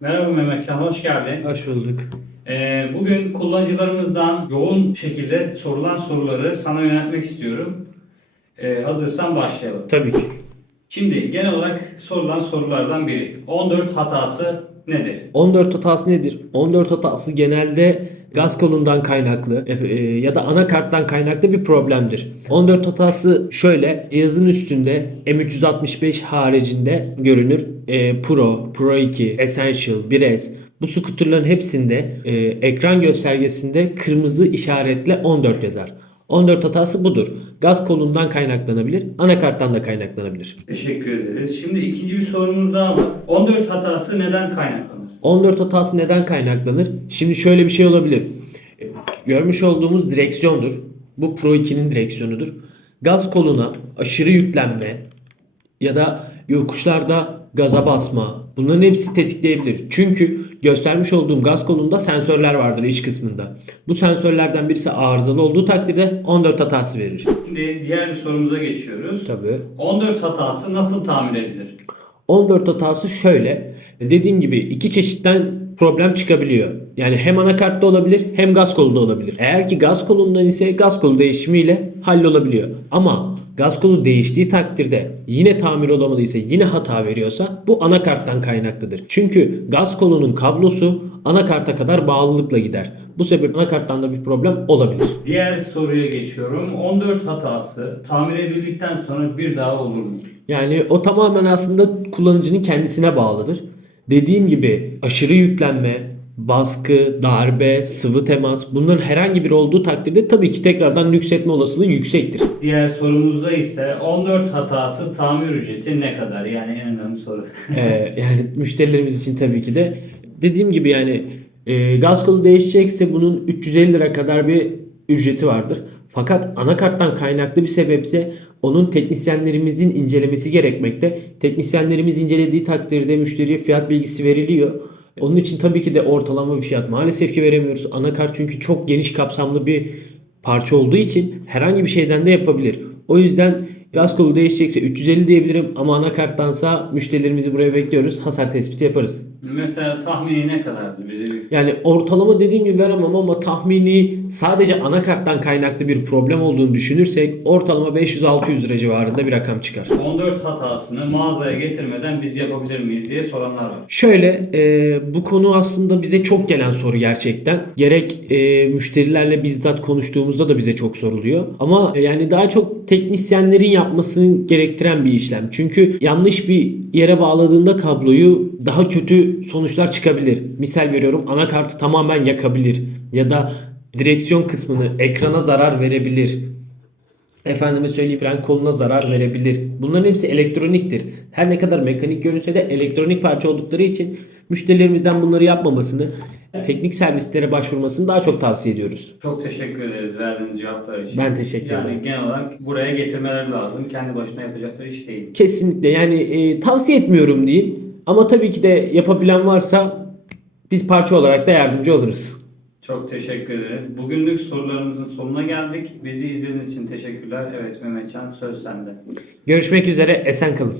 Merhaba Mehmetcan, hoş geldin. Hoş bulduk. Ee, bugün kullanıcılarımızdan yoğun şekilde sorulan soruları sana yöneltmek istiyorum. Ee, hazırsan başlayalım. Tabii ki. Şimdi genel olarak sorulan sorulardan biri. 14 hatası nedir? 14 hatası nedir? 14 hatası genelde gaz kolundan kaynaklı e, e, ya da anakarttan kaynaklı bir problemdir. 14 hatası şöyle cihazın üstünde M365 haricinde görünür. E, Pro, Pro 2, Essential, 1S bu skuterların hepsinde e, ekran göstergesinde kırmızı işaretle 14 yazar. 14 hatası budur. Gaz kolundan kaynaklanabilir, anakarttan da kaynaklanabilir. Teşekkür ederiz. Şimdi ikinci bir sorumuz daha var. 14 hatası neden kaynaklanır? 14 hatası neden kaynaklanır? Şimdi şöyle bir şey olabilir. E, Görmüş olduğumuz direksiyondur. Bu Pro 2'nin direksiyonudur. Gaz koluna aşırı yüklenme ya da yokuşlarda gaza basma bunların hepsi tetikleyebilir. Çünkü göstermiş olduğum gaz kolunda sensörler vardır iç kısmında. Bu sensörlerden birisi arızalı olduğu takdirde 14 hatası verir. Şimdi diğer bir sorumuza geçiyoruz. Tabii. 14 hatası nasıl tamir edilir? 14 hatası şöyle. Dediğim gibi iki çeşitten problem çıkabiliyor. Yani hem anakartta olabilir hem gaz kolu da olabilir. Eğer ki gaz kolundan ise gaz kolu değişimiyle hallolabiliyor. Ama gaz kolu değiştiği takdirde yine tamir olamadıysa yine hata veriyorsa bu anakarttan kaynaklıdır. Çünkü gaz kolunun kablosu anakarta kadar bağlılıkla gider. Bu sebeple anakarttan da bir problem olabilir. Diğer soruya geçiyorum. 14 hatası tamir edildikten sonra bir daha olur mu? Yani o tamamen aslında kullanıcının kendisine bağlıdır. Dediğim gibi aşırı yüklenme, baskı, darbe, sıvı temas bunların herhangi biri olduğu takdirde tabii ki tekrardan yükseltme olasılığı yüksektir. Diğer sorumuzda ise 14 hatası tamir ücreti ne kadar? Yani en önemli soru. Ee, yani müşterilerimiz için tabii ki de dediğim gibi yani e, gaz kolu değişecekse bunun 350 lira kadar bir ücreti vardır. Fakat anakarttan kaynaklı bir sebepse onun teknisyenlerimizin incelemesi gerekmekte. Teknisyenlerimiz incelediği takdirde müşteriye fiyat bilgisi veriliyor. Onun için tabii ki de ortalama bir fiyat maalesef ki veremiyoruz. Anakart çünkü çok geniş kapsamlı bir parça olduğu için herhangi bir şeyden de yapabilir. O yüzden gaz kolu değişecekse 350 diyebilirim ama anakarttansa müşterilerimizi buraya bekliyoruz. Hasar tespiti yaparız. Mesela tahmini ne kadardı? Bize bir Yani ortalama dediğim gibi veremem ama tahmini sadece anakarttan kaynaklı bir problem olduğunu düşünürsek ortalama 500-600 lira civarında bir rakam çıkar. 14 hatasını mağazaya getirmeden biz yapabilir miyiz diye soranlar var. Şöyle e, bu konu aslında bize çok gelen soru gerçekten. Gerek e, müşterilerle bizzat konuştuğumuzda da bize çok soruluyor. Ama e, yani daha çok teknisyenlerin yapmasını gerektiren bir işlem. Çünkü yanlış bir yere bağladığında kabloyu daha kötü sonuçlar çıkabilir. Misal veriyorum anakartı tamamen yakabilir ya da direksiyon kısmını ekrana zarar verebilir. Efendime söyleyeyim fren koluna zarar verebilir. Bunların hepsi elektroniktir. Her ne kadar mekanik görünse de elektronik parça oldukları için müşterilerimizden bunları yapmamasını, teknik servislere başvurmasını daha çok tavsiye ediyoruz. Çok teşekkür ederiz verdiğiniz cevaplar için. Ben teşekkür yani ederim. genel olarak buraya getirmeleri lazım. Kendi başına yapacakları iş değil. Kesinlikle yani e, tavsiye etmiyorum diyeyim. Ama tabii ki de yapabilen varsa biz parça olarak da yardımcı oluruz. Çok teşekkür ederiz. Bugünlük sorularımızın sonuna geldik. Bizi izlediğiniz için teşekkürler. Evet Mehmetcan söz sende. Görüşmek üzere esen kalın.